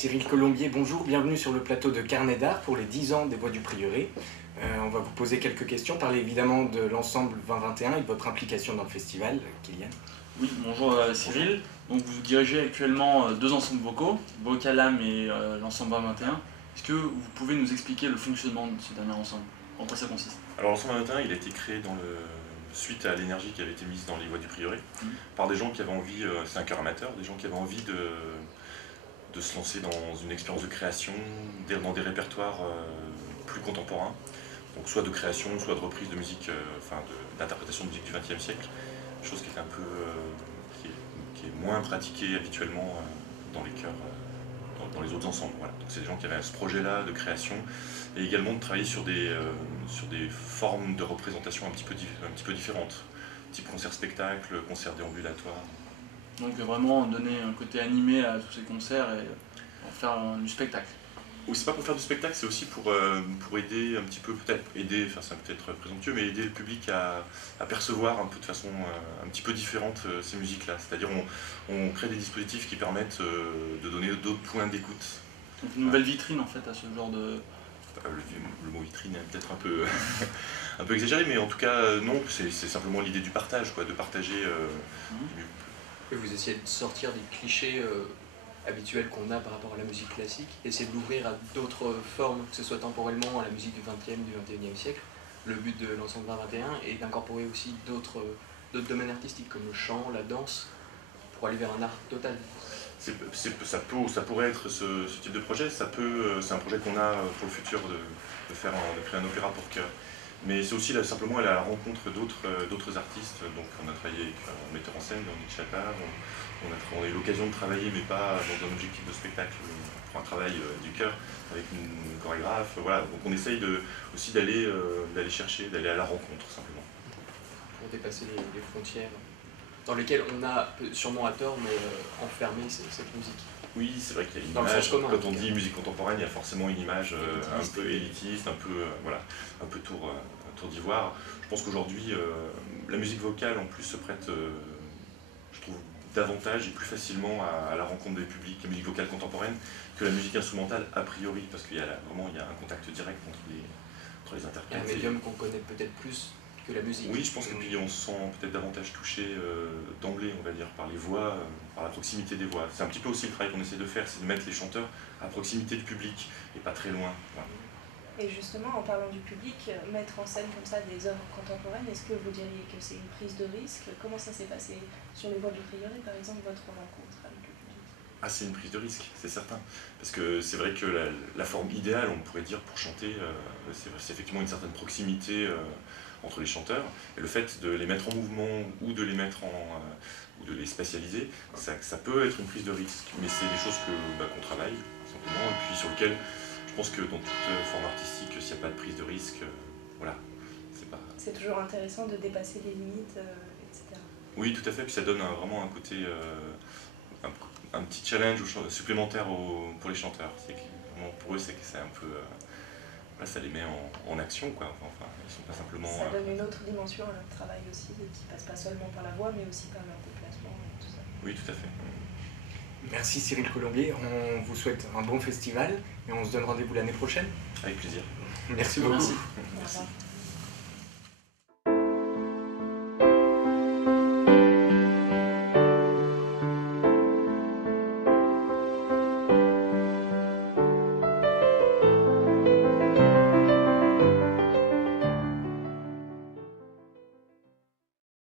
Cyril Colombier, bonjour, bienvenue sur le plateau de Carnet d'Art pour les 10 ans des Voix du Prieuré. On va vous poser quelques questions, parler évidemment de l'ensemble 2021 et de votre implication dans le festival, Kylian. Oui, bonjour Cyril. Donc vous dirigez actuellement deux ensembles vocaux, Vocalam et l'ensemble 2021. Est-ce que vous pouvez nous expliquer le fonctionnement de ce dernier ensemble? En quoi ça consiste? Alors l'ensemble 2021, il a été créé suite à l'énergie qui avait été mise dans les Voix du Prieuré, par des gens qui avaient envie, c'est un chœur amateur, des gens qui avaient envie de se lancer dans une expérience de création, dans des répertoires plus contemporains, donc soit de création, soit de reprise de musique, d'interprétation de musique du XXe siècle, chose qui est un peu, qui est moins pratiquée habituellement dans les chœurs, dans les autres ensembles. Voilà. Donc c'est des gens qui avaient ce projet-là de création, et également de travailler sur des formes de représentation un petit peu différentes, type concert-spectacle, concert déambulatoire. Donc vraiment donner un côté animé à tous ces concerts et en faire du spectacle. Oui, c'est pas pour faire du spectacle, c'est aussi pour aider un petit peu, c'est peut-être présomptueux, mais aider le public à percevoir un peu de façon un petit peu différente ces musiques-là. C'est-à-dire on crée des dispositifs qui permettent de donner d'autres points d'écoute. Donc une nouvelle vitrine en fait à ce genre de... Le mot vitrine est peut-être un peu, un peu exagéré, mais en tout cas non, c'est simplement l'idée du partage, quoi, de partager. Et vous essayez de sortir des clichés habituels qu'on a par rapport à la musique classique, essayer de l'ouvrir à d'autres formes, que ce soit temporellement à la musique du XXe, du XXIe siècle. Le but de l'ensemble 2021 est d'incorporer aussi d'autres domaines artistiques comme le chant, la danse, pour aller vers un art total. Ça pourrait être ce type de projet, c'est un projet qu'on a pour le futur de créer un opéra pour chœur. Mais c'est aussi simplement aller à la rencontre d'autres artistes. Donc on a travaillé avec un metteur en scène, Dominique Chattard, on a eu l'occasion de travailler, mais pas dans un objectif de spectacle, pour un travail du chœur avec une chorégraphe. Voilà. Donc on essaye aussi d'aller chercher, d'aller à la rencontre simplement. Pour dépasser les frontières dans lesquelles on a, sûrement à tort, mais enfermé cette musique. Oui, c'est vrai qu'il y a une dans image, commun, quand on dit musique contemporaine, il y a forcément une image un peu élitiste, un peu tour d'ivoire. Je pense qu'aujourd'hui, la musique vocale en plus se prête, je trouve, davantage et plus facilement à la rencontre des publics, la musique vocale contemporaine, que la musique instrumentale a priori, parce qu'il y a un contact direct entre les interprètes. Un médium qu'on connaît peut-être plus que la musique. Oui, je pense que puis on se sent peut-être davantage touché d'emblée, on va dire, par les voix, par la proximité des voix. C'est un petit peu aussi le travail qu'on essaie de faire, c'est de mettre les chanteurs à proximité du public et pas très loin. Voilà. Et justement, en parlant du public, mettre en scène comme ça des œuvres contemporaines, est-ce que vous diriez que c'est une prise de risque? Comment ça s'est passé sur les Voix du Prieuré, par exemple, votre rencontre avec le public? Ah, c'est une prise de risque, c'est certain. Parce que c'est vrai que la forme idéale, on pourrait dire, pour chanter, c'est effectivement une certaine proximité entre les chanteurs. Et le fait de les mettre en mouvement ou de les ou de les spatialiser, ça peut être une prise de risque. Mais c'est des choses qu'on travaille, simplement, et puis sur lesquelles je pense que dans toute forme artistique, s'il n'y a pas de prise de risque, voilà. C'est toujours intéressant de dépasser les limites, etc. Oui, tout à fait, puis ça donne vraiment un côté, un petit challenge supplémentaire pour les chanteurs. Pour eux, c'est un peu... Là, ça les met en action, quoi. Enfin, ils sont pas simplement... Ça donne une autre dimension à leur travail aussi, qui passe pas seulement par la voix, mais aussi par leur déplacement et tout ça. Oui, tout à fait. Merci Cyril Colombier, on vous souhaite un bon festival et on se donne rendez-vous l'année prochaine. Avec plaisir. Merci beaucoup. Merci.